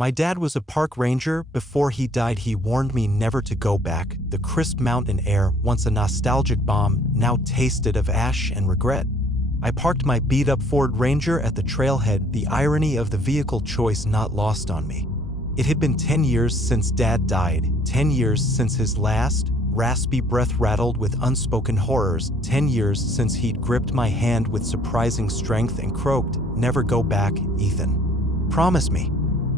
My dad was a park ranger. Before he died, he warned me never to go back. The crisp mountain air, once a nostalgic balm, now tasted of ash and regret. I parked my beat-up Ford Ranger at the trailhead, the irony of the vehicle choice not lost on me. It had been 10 years since Dad died, 10 years since his last, raspy breath rattled with unspoken horrors, 10 years since he'd gripped my hand with surprising strength and croaked, "Never go back, Ethan. Promise me.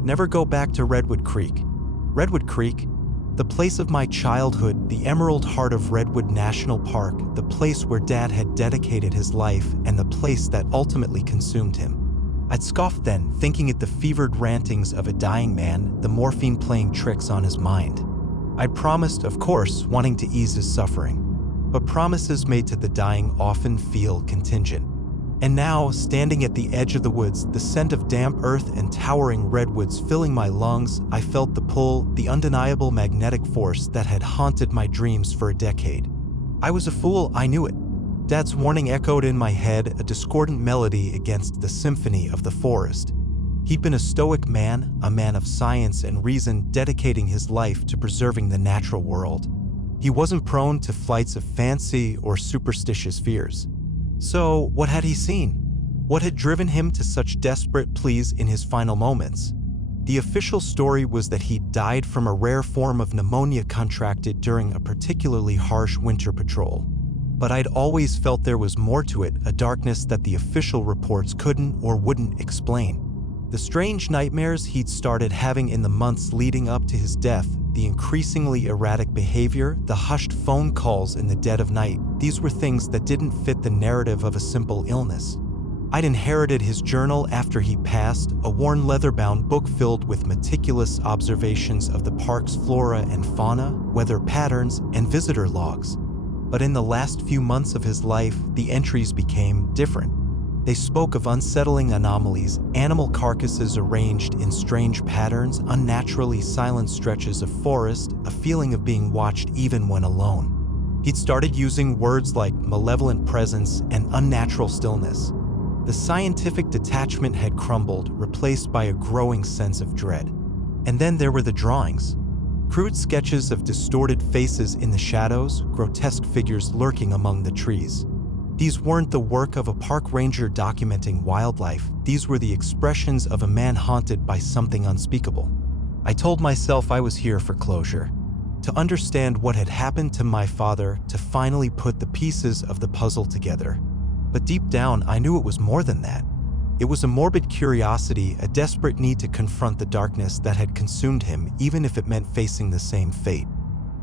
Never go back to Redwood Creek." Redwood Creek? The place of my childhood, the emerald heart of Redwood National Park, the place where Dad had dedicated his life, and the place that ultimately consumed him. I'd scoffed then, thinking it the fevered rantings of a dying man, the morphine playing tricks on his mind. I'd promised, of course, wanting to ease his suffering. But promises made to the dying often feel contingent. And now, standing at the edge of the woods, the scent of damp earth and towering redwoods filling my lungs, I felt the pull, the undeniable magnetic force that had haunted my dreams for a decade. I was a fool, I knew it. Dad's warning echoed in my head, a discordant melody against the symphony of the forest. He'd been a stoic man, a man of science and reason, dedicating his life to preserving the natural world. He wasn't prone to flights of fancy or superstitious fears. So, what had he seen? What had driven him to such desperate pleas in his final moments? The official story was that he died from a rare form of pneumonia contracted during a particularly harsh winter patrol. But I'd always felt there was more to it, a darkness that the official reports couldn't or wouldn't explain. The strange nightmares he'd started having in the months leading up to his death, the increasingly erratic behavior, the hushed phone calls in the dead of night, these were things that didn't fit the narrative of a simple illness. I'd inherited his journal after he passed, a worn leather-bound book filled with meticulous observations of the park's flora and fauna, weather patterns, and visitor logs. But in the last few months of his life, the entries became different. They spoke of unsettling anomalies, animal carcasses arranged in strange patterns, unnaturally silent stretches of forest, a feeling of being watched even when alone. He'd started using words like malevolent presence and unnatural stillness. The scientific detachment had crumbled, replaced by a growing sense of dread. And then there were the drawings. Crude sketches of distorted faces in the shadows, grotesque figures lurking among the trees. These weren't the work of a park ranger documenting wildlife. These were the expressions of a man haunted by something unspeakable. I told myself I was here for closure, to understand what had happened to my father, to finally put the pieces of the puzzle together. But deep down, I knew it was more than that. It was a morbid curiosity, a desperate need to confront the darkness that had consumed him, even if it meant facing the same fate.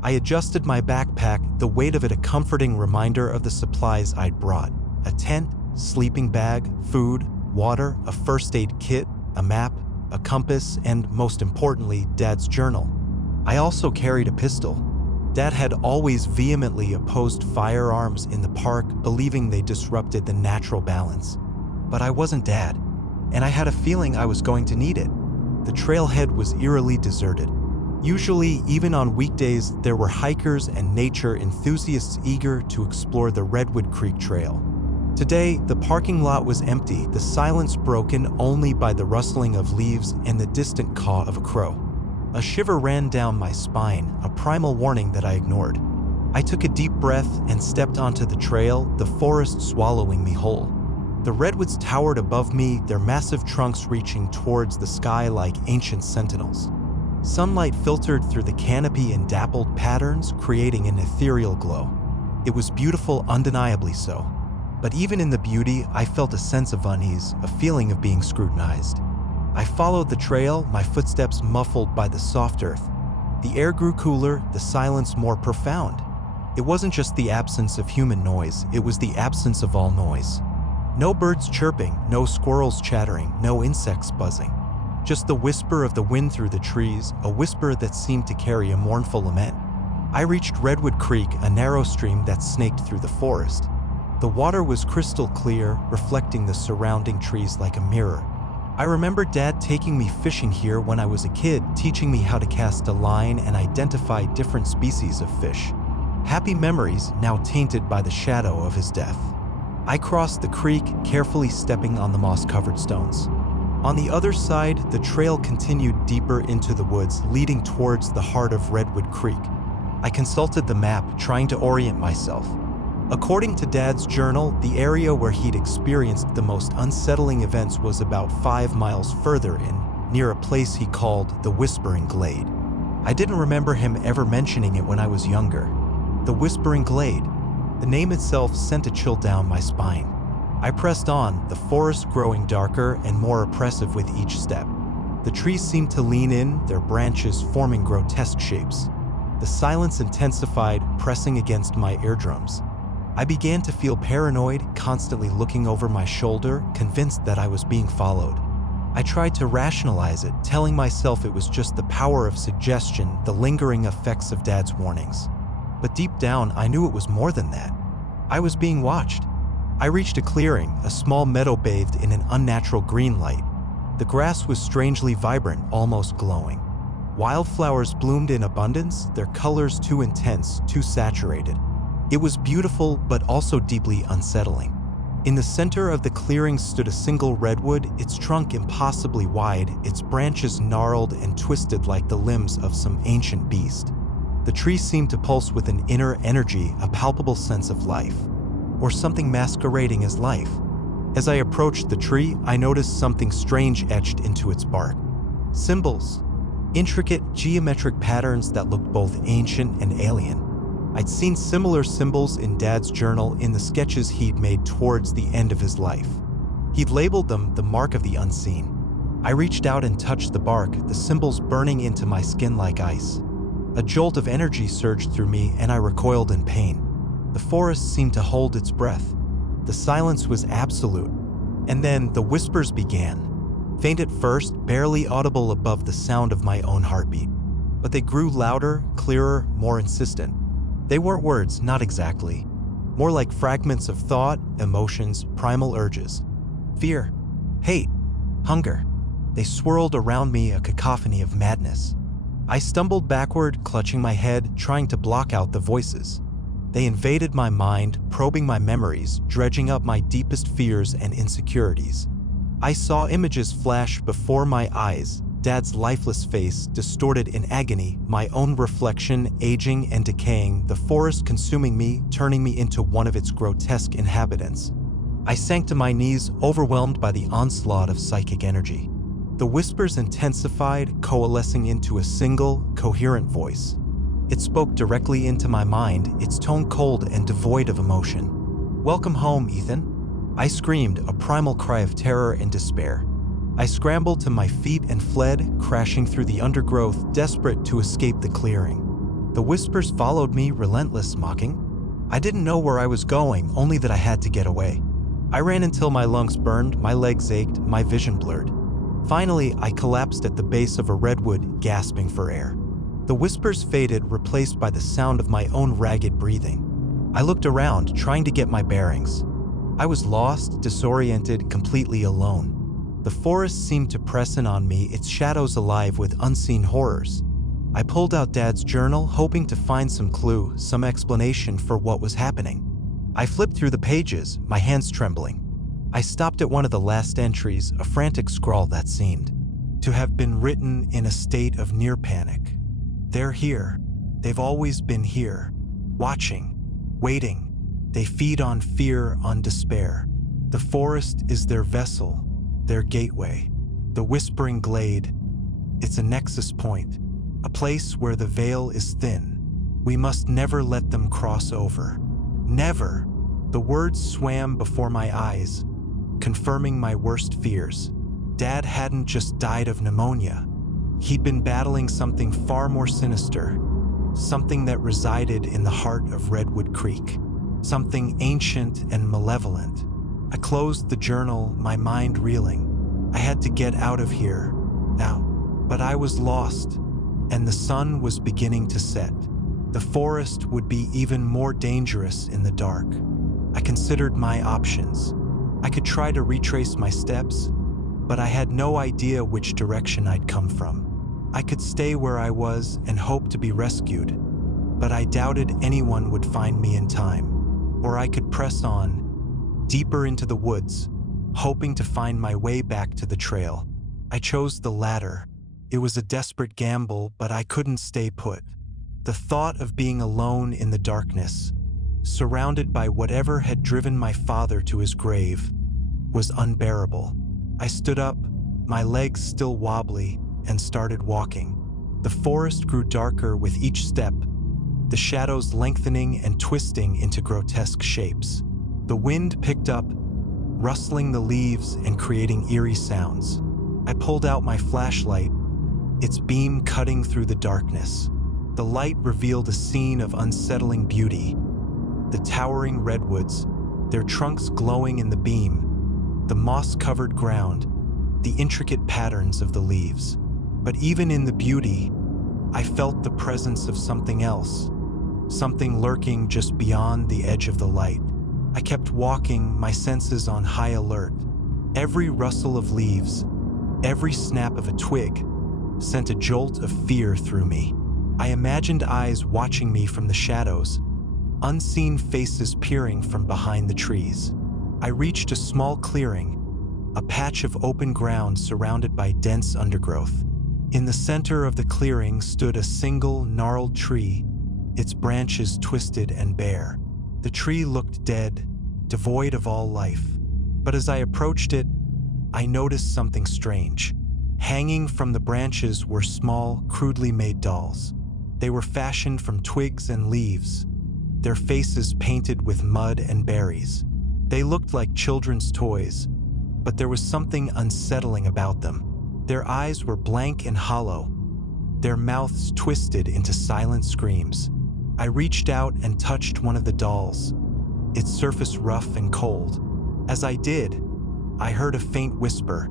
I adjusted my backpack, the weight of it a comforting reminder of the supplies I'd brought. A tent, sleeping bag, food, water, a first aid kit, a map, a compass, and, most importantly, Dad's journal. I also carried a pistol. Dad had always vehemently opposed firearms in the park, believing they disrupted the natural balance. But I wasn't Dad, and I had a feeling I was going to need it. The trailhead was eerily deserted. Usually, even on weekdays, there were hikers and nature enthusiasts eager to explore the Redwood Creek Trail. Today, the parking lot was empty, the silence broken only by the rustling of leaves and the distant caw of a crow. A shiver ran down my spine, a primal warning that I ignored. I took a deep breath and stepped onto the trail, the forest swallowing me whole. The redwoods towered above me, their massive trunks reaching towards the sky like ancient sentinels. Sunlight filtered through the canopy in dappled patterns, creating an ethereal glow. It was beautiful, undeniably so. But even in the beauty, I felt a sense of unease, a feeling of being scrutinized. I followed the trail, my footsteps muffled by the soft earth. The air grew cooler, the silence more profound. It wasn't just the absence of human noise, it was the absence of all noise. No birds chirping, no squirrels chattering, no insects buzzing. Just the whisper of the wind through the trees, a whisper that seemed to carry a mournful lament. I reached Redwood Creek, a narrow stream that snaked through the forest. The water was crystal clear, reflecting the surrounding trees like a mirror. I remember Dad taking me fishing here when I was a kid, teaching me how to cast a line and identify different species of fish. Happy memories now tainted by the shadow of his death. I crossed the creek, carefully stepping on the moss-covered stones. On the other side, the trail continued deeper into the woods, leading towards the heart of Redwood Creek. I consulted the map, trying to orient myself. According to Dad's journal, the area where he'd experienced the most unsettling events was about 5 miles further in, near a place he called the Whispering Glade. I didn't remember him ever mentioning it when I was younger. The Whispering Glade. The name itself sent a chill down my spine. I pressed on, the forest growing darker and more oppressive with each step. The trees seemed to lean in, their branches forming grotesque shapes. The silence intensified, pressing against my eardrums. I began to feel paranoid, constantly looking over my shoulder, convinced that I was being followed. I tried to rationalize it, telling myself it was just the power of suggestion, the lingering effects of Dad's warnings. But deep down, I knew it was more than that. I was being watched. I reached a clearing, a small meadow bathed in an unnatural green light. The grass was strangely vibrant, almost glowing. Wildflowers bloomed in abundance, their colors too intense, too saturated. It was beautiful, but also deeply unsettling. In the center of the clearing stood a single redwood, its trunk impossibly wide, its branches gnarled and twisted like the limbs of some ancient beast. The tree seemed to pulse with an inner energy, a palpable sense of life. Or something masquerading as life. As I approached the tree, I noticed something strange etched into its bark. Symbols. Intricate, geometric patterns that looked both ancient and alien. I'd seen similar symbols in Dad's journal in the sketches he'd made towards the end of his life. He'd labeled them the mark of the unseen. I reached out and touched the bark, the symbols burning into my skin like ice. A jolt of energy surged through me and I recoiled in pain. The forest seemed to hold its breath. The silence was absolute. And then the whispers began. Faint at first, barely audible above the sound of my own heartbeat. But they grew louder, clearer, more insistent. They weren't words, not exactly. More like fragments of thought, emotions, primal urges. Fear, hate, hunger. They swirled around me, a cacophony of madness. I stumbled backward, clutching my head, trying to block out the voices. They invaded my mind, probing my memories, dredging up my deepest fears and insecurities. I saw images flash before my eyes, Dad's lifeless face, distorted in agony, my own reflection, aging and decaying, the forest consuming me, turning me into one of its grotesque inhabitants. I sank to my knees, overwhelmed by the onslaught of psychic energy. The whispers intensified, coalescing into a single, coherent voice. It spoke directly into my mind, its tone cold and devoid of emotion. "Welcome home, Ethan." I screamed, a primal cry of terror and despair. I scrambled to my feet and fled, crashing through the undergrowth, desperate to escape the clearing. The whispers followed me, relentless, mocking. I didn't know where I was going, only that I had to get away. I ran until my lungs burned, my legs ached, my vision blurred. Finally, I collapsed at the base of a redwood, gasping for air. The whispers faded, replaced by the sound of my own ragged breathing. I looked around, trying to get my bearings. I was lost, disoriented, completely alone. The forest seemed to press in on me, its shadows alive with unseen horrors. I pulled out Dad's journal, hoping to find some clue, some explanation for what was happening. I flipped through the pages, my hands trembling. I stopped at one of the last entries, a frantic scrawl that seemed to have been written in a state of near panic. "They're here. They've always been here. Watching. Waiting. They feed on fear, on despair. The forest is their vessel, their gateway. The Whispering Glade. It's a nexus point, a place where the veil is thin. We must never let them cross over. Never." The words swam before my eyes, confirming my worst fears. Dad hadn't just died of pneumonia. He'd been battling something far more sinister, something that resided in the heart of Redwood Creek, something ancient and malevolent. I closed the journal, my mind reeling. I had to get out of here, now. But I was lost, and the sun was beginning to set. The forest would be even more dangerous in the dark. I considered my options. I could try to retrace my steps, but I had no idea which direction I'd come from. I could stay where I was and hope to be rescued, but I doubted anyone would find me in time. Or I could press on, deeper into the woods, hoping to find my way back to the trail. I chose the latter. It was a desperate gamble, but I couldn't stay put. The thought of being alone in the darkness, surrounded by whatever had driven my father to his grave, was unbearable. I stood up, my legs still wobbly, and started walking. The forest grew darker with each step, the shadows lengthening and twisting into grotesque shapes. The wind picked up, rustling the leaves and creating eerie sounds. I pulled out my flashlight, its beam cutting through the darkness. The light revealed a scene of unsettling beauty. The towering redwoods, their trunks glowing in the beam, the moss-covered ground, the intricate patterns of the leaves. But even in the beauty, I felt the presence of something else, something lurking just beyond the edge of the light. I kept walking, my senses on high alert. Every rustle of leaves, every snap of a twig, sent a jolt of fear through me. I imagined eyes watching me from the shadows, unseen faces peering from behind the trees. I reached a small clearing, a patch of open ground surrounded by dense undergrowth. In the center of the clearing stood a single gnarled tree, its branches twisted and bare. The tree looked dead, devoid of all life. But as I approached it, I noticed something strange. Hanging from the branches were small, crudely made dolls. They were fashioned from twigs and leaves, their faces painted with mud and berries. They looked like children's toys, but there was something unsettling about them. Their eyes were blank and hollow, their mouths twisted into silent screams. I reached out and touched one of the dolls, its surface rough and cold. As I did, I heard a faint whisper,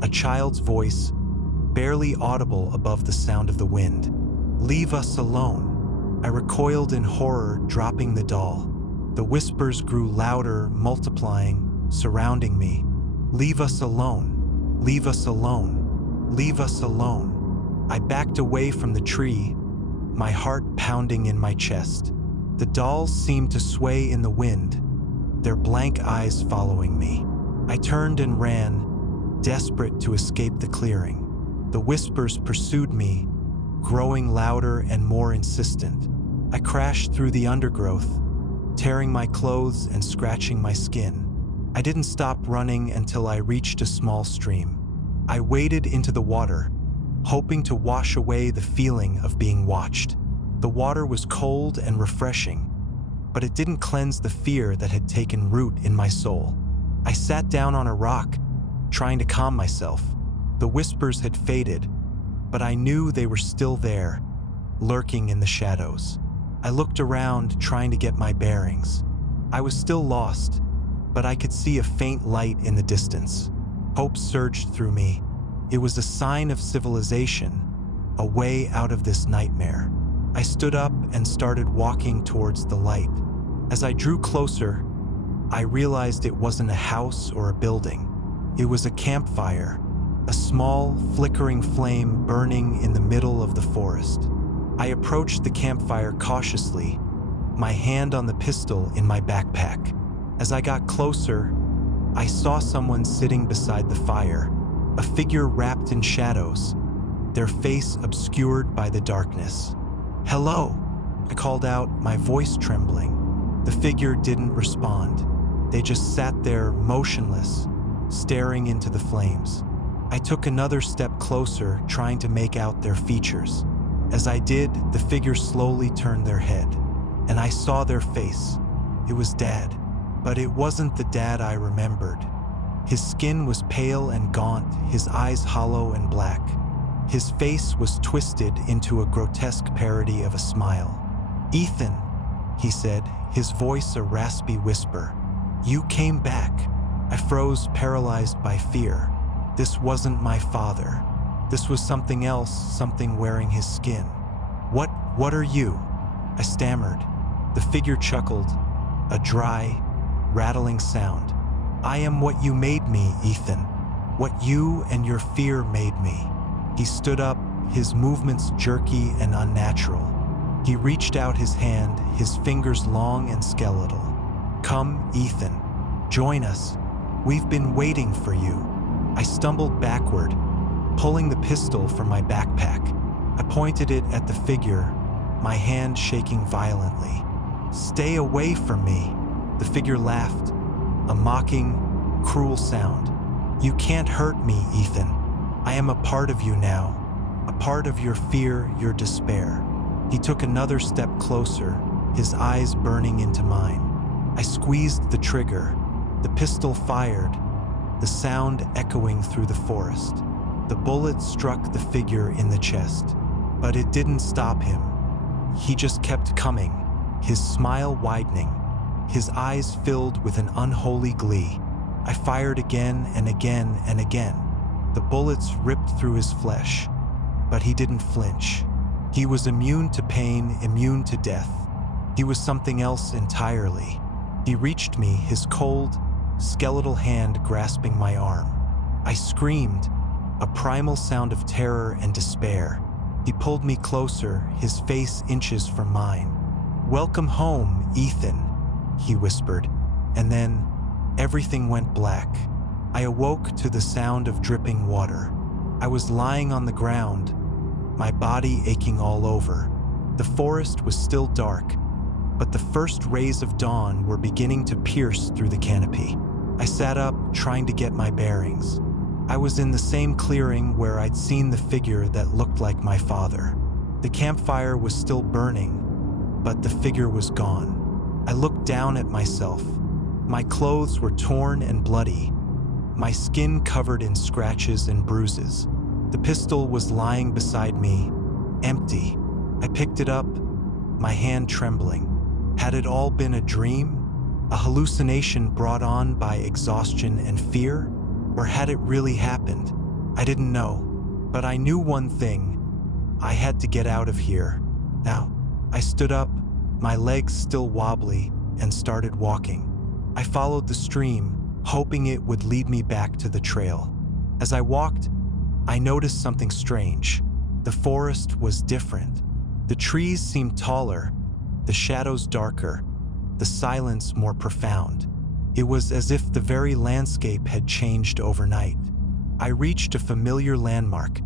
a child's voice, barely audible above the sound of the wind. "Leave us alone." I recoiled in horror, dropping the doll. The whispers grew louder, multiplying, surrounding me. "Leave us alone. Leave us alone. Leave us alone." I backed away from the tree, my heart pounding in my chest. The dolls seemed to sway in the wind, their blank eyes following me. I turned and ran, desperate to escape the clearing. The whispers pursued me, growing louder and more insistent. I crashed through the undergrowth, tearing my clothes and scratching my skin. I didn't stop running until I reached a small stream. I waded into the water, hoping to wash away the feeling of being watched. The water was cold and refreshing, but it didn't cleanse the fear that had taken root in my soul. I sat down on a rock, trying to calm myself. The whispers had faded, but I knew they were still there, lurking in the shadows. I looked around, trying to get my bearings. I was still lost, but I could see a faint light in the distance. Hope surged through me. It was a sign of civilization, a way out of this nightmare. I stood up and started walking towards the light. As I drew closer, I realized it wasn't a house or a building. It was a campfire, a small, flickering flame burning in the middle of the forest. I approached the campfire cautiously, my hand on the pistol in my backpack. As I got closer, I saw someone sitting beside the fire, a figure wrapped in shadows, their face obscured by the darkness. "Hello," I called out, my voice trembling. The figure didn't respond. They just sat there, motionless, staring into the flames. I took another step closer, trying to make out their features. As I did, the figure slowly turned their head, and I saw their face. It was Dad, but it wasn't the Dad I remembered. His skin was pale and gaunt, his eyes hollow and black. His face was twisted into a grotesque parody of a smile. "Ethan," he said, his voice a raspy whisper. "You came back." I froze, paralyzed by fear. This wasn't my father. This was something else, something wearing his skin. What are you?" I stammered. The figure chuckled, a dry, rattling sound. "I am what you made me, Ethan. What you and your fear made me." He stood up, his movements jerky and unnatural. He reached out his hand, his fingers long and skeletal. "Come, Ethan. Join us. We've been waiting for you." I stumbled backward, pulling the pistol from my backpack. I pointed it at the figure, my hand shaking violently. "Stay away from me," the figure laughed, a mocking, cruel sound. "You can't hurt me, Ethan. I am a part of you now, a part of your fear, your despair." He took another step closer, his eyes burning into mine. I squeezed the trigger. The pistol fired, the sound echoing through the forest. The bullet struck the figure in the chest, but it didn't stop him. He just kept coming, his smile widening, his eyes filled with an unholy glee. I fired again and again and again. The bullets ripped through his flesh, but he didn't flinch. He was immune to pain, immune to death. He was something else entirely. He reached me, his cold, skeletal hand grasping my arm. I screamed, a primal sound of terror and despair. He pulled me closer, his face inches from mine. "Welcome home, Ethan," he whispered, and then everything went black. I awoke to the sound of dripping water. I was lying on the ground, my body aching all over. The forest was still dark, but the first rays of dawn were beginning to pierce through the canopy. I sat up, trying to get my bearings. I was in the same clearing where I'd seen the figure that looked like my father. The campfire was still burning, but the figure was gone. I looked down at myself. My clothes were torn and bloody, my skin covered in scratches and bruises. The pistol was lying beside me, empty. I picked it up, my hand trembling. Had it all been a dream? A hallucination brought on by exhaustion and fear? Or had it really happened? I didn't know, but I knew one thing. I had to get out of here. Now, I stood up, my legs still wobbly, and started walking. I followed the stream, hoping it would lead me back to the trail. As I walked, I noticed something strange. The forest was different. The trees seemed taller, the shadows darker, the silence more profound. It was as if the very landscape had changed overnight. I reached a familiar landmark,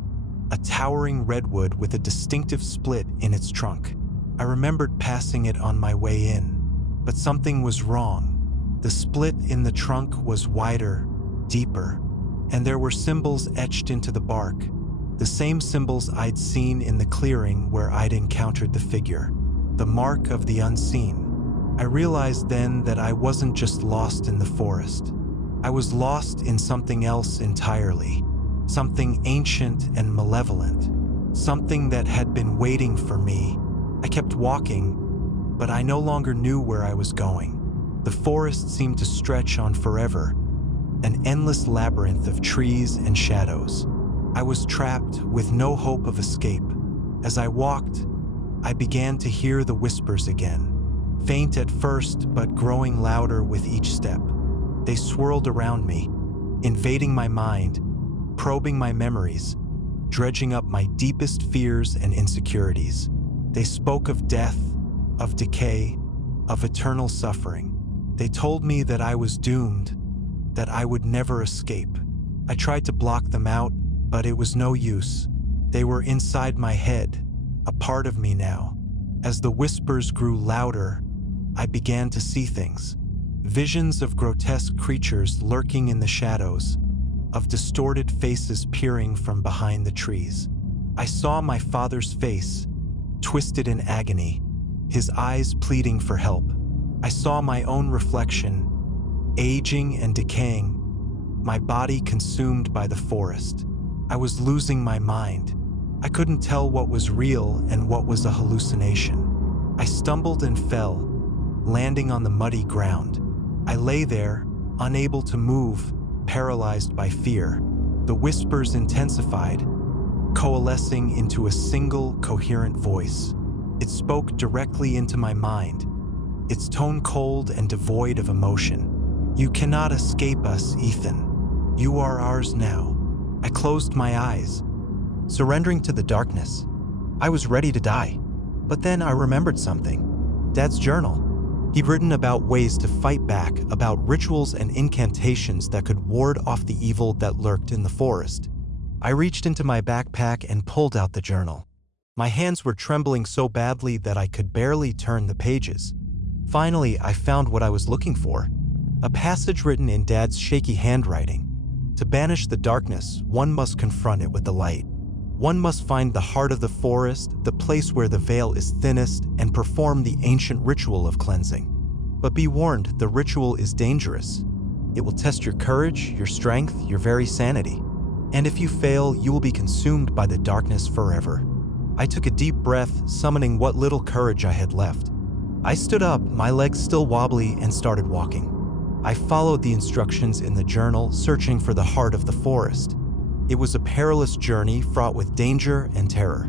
a towering redwood with a distinctive split in its trunk. I remembered passing it on my way in, but something was wrong. The split in the trunk was wider, deeper, and there were symbols etched into the bark, the same symbols I'd seen in the clearing where I'd encountered the figure, the mark of the unseen. I realized then that I wasn't just lost in the forest. I was lost in something else entirely, something ancient and malevolent, something that had been waiting for me. I kept walking, but I no longer knew where I was going. The forest seemed to stretch on forever, an endless labyrinth of trees and shadows. I was trapped with no hope of escape. As I walked, I began to hear the whispers again, faint at first but growing louder with each step. They swirled around me, invading my mind, probing my memories, dredging up my deepest fears and insecurities. They spoke of death, of decay, of eternal suffering. They told me that I was doomed, that I would never escape. I tried to block them out, but it was no use. They were inside my head, a part of me now. As the whispers grew louder, I began to see things. Visions of grotesque creatures lurking in the shadows, of distorted faces peering from behind the trees. I saw my father's face, twisted in agony, his eyes pleading for help. I saw my own reflection, aging and decaying, my body consumed by the forest. I was losing my mind. I couldn't tell what was real and what was a hallucination. I stumbled and fell, landing on the muddy ground. I lay there, unable to move, paralyzed by fear. The whispers intensified, coalescing into a single, coherent voice. It spoke directly into my mind, its tone cold and devoid of emotion. "You cannot escape us, Ethan. You are ours now." I closed my eyes, surrendering to the darkness. I was ready to die. But then I remembered something. Dad's journal. He'd written about ways to fight back, about rituals and incantations that could ward off the evil that lurked in the forest. I reached into my backpack and pulled out the journal. My hands were trembling so badly that I could barely turn the pages. Finally, I found what I was looking for. A passage written in Dad's shaky handwriting. To banish the darkness, one must confront it with the light. One must find the heart of the forest, the place where the veil is thinnest, and perform the ancient ritual of cleansing. But be warned, the ritual is dangerous. It will test your courage, your strength, your very sanity. And if you fail, you will be consumed by the darkness forever. I took a deep breath, summoning what little courage I had left. I stood up, my legs still wobbly, and started walking. I followed the instructions in the journal, searching for the heart of the forest. It was a perilous journey fraught with danger and terror.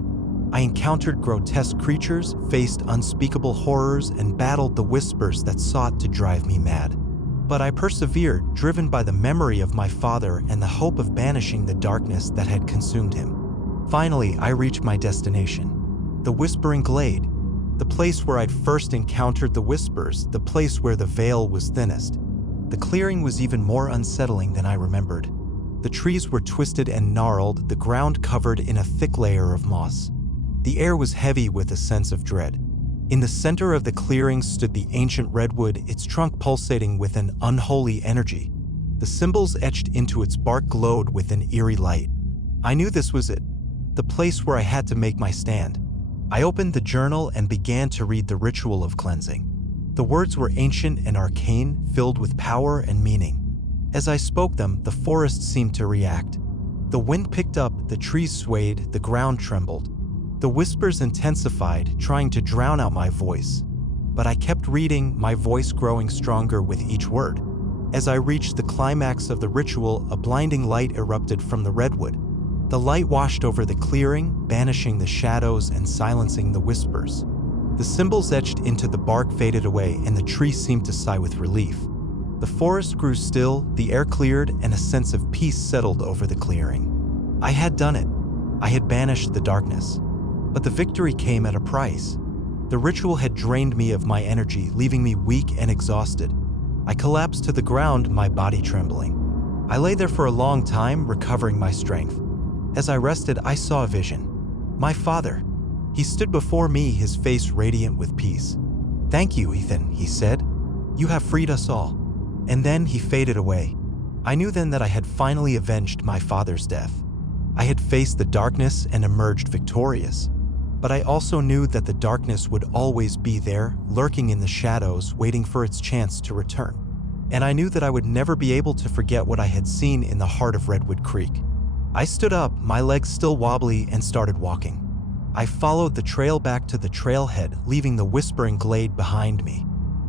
I encountered grotesque creatures, faced unspeakable horrors, and battled the whispers that sought to drive me mad. But I persevered, driven by the memory of my father and the hope of banishing the darkness that had consumed him. Finally, I reached my destination. The Whispering Glade. The place where I'd first encountered the whispers, the place where the veil was thinnest. The clearing was even more unsettling than I remembered. The trees were twisted and gnarled, the ground covered in a thick layer of moss. The air was heavy with a sense of dread. In the center of the clearing stood the ancient redwood, its trunk pulsating with an unholy energy. The symbols etched into its bark glowed with an eerie light. I knew this was it, the place where I had to make my stand. I opened the journal and began to read the ritual of cleansing. The words were ancient and arcane, filled with power and meaning. As I spoke them, the forest seemed to react. The wind picked up, the trees swayed, the ground trembled. The whispers intensified, trying to drown out my voice. But I kept reading, my voice growing stronger with each word. As I reached the climax of the ritual, a blinding light erupted from the redwood. The light washed over the clearing, banishing the shadows and silencing the whispers. The symbols etched into the bark faded away, and the tree seemed to sigh with relief. The forest grew still, the air cleared, and a sense of peace settled over the clearing. I had done it. I had banished the darkness. But the victory came at a price. The ritual had drained me of my energy, leaving me weak and exhausted. I collapsed to the ground, my body trembling. I lay there for a long time, recovering my strength. As I rested, I saw a vision. My father. He stood before me, his face radiant with peace. "Thank you, Ethan," he said. "You have freed us all." And then he faded away. I knew then that I had finally avenged my father's death. I had faced the darkness and emerged victorious. But I also knew that the darkness would always be there, lurking in the shadows, waiting for its chance to return. And I knew that I would never be able to forget what I had seen in the heart of Redwood Creek. I stood up, my legs still wobbly, and started walking. I followed the trail back to the trailhead, leaving the Whispering Glade behind me.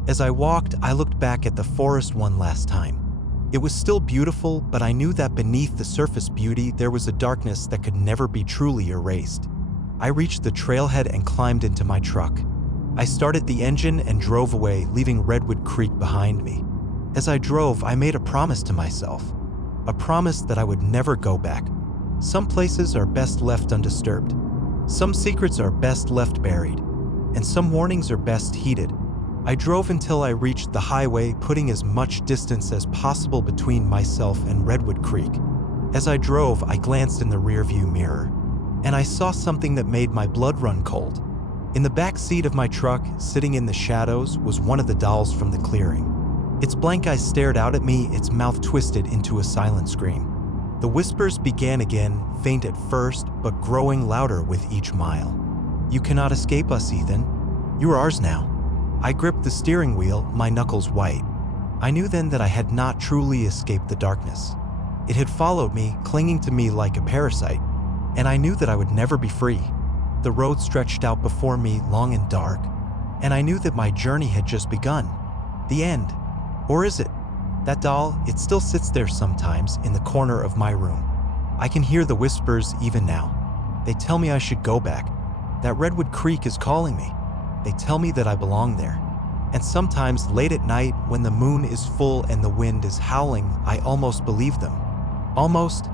As I walked, I looked back at the forest one last time. It was still beautiful, but I knew that beneath the surface beauty, there was a darkness that could never be truly erased. I reached the trailhead and climbed into my truck. I started the engine and drove away, leaving Redwood Creek behind me. As I drove, I made a promise to myself. A promise that I would never go back. Some places are best left undisturbed. Some secrets are best left buried. And some warnings are best heeded. I drove until I reached the highway, putting as much distance as possible between myself and Redwood Creek. As I drove, I glanced in the rearview mirror. And I saw something that made my blood run cold. In the back seat of my truck, sitting in the shadows, was one of the dolls from the clearing. Its blank eyes stared out at me, its mouth twisted into a silent scream. The whispers began again, faint at first, but growing louder with each mile. "You cannot escape us, Ethan. You are ours now." I gripped the steering wheel, my knuckles white. I knew then that I had not truly escaped the darkness. It had followed me, clinging to me like a parasite. And I knew that I would never be free. The road stretched out before me, long and dark, and I knew that my journey had just begun. The end. Or is it? That doll, it still sits there sometimes in the corner of my room. I can hear the whispers even now. They tell me I should go back, that Redwood Creek is calling me. They tell me that I belong there. And sometimes late at night, when the moon is full and the wind is howling, I almost believe them. Almost,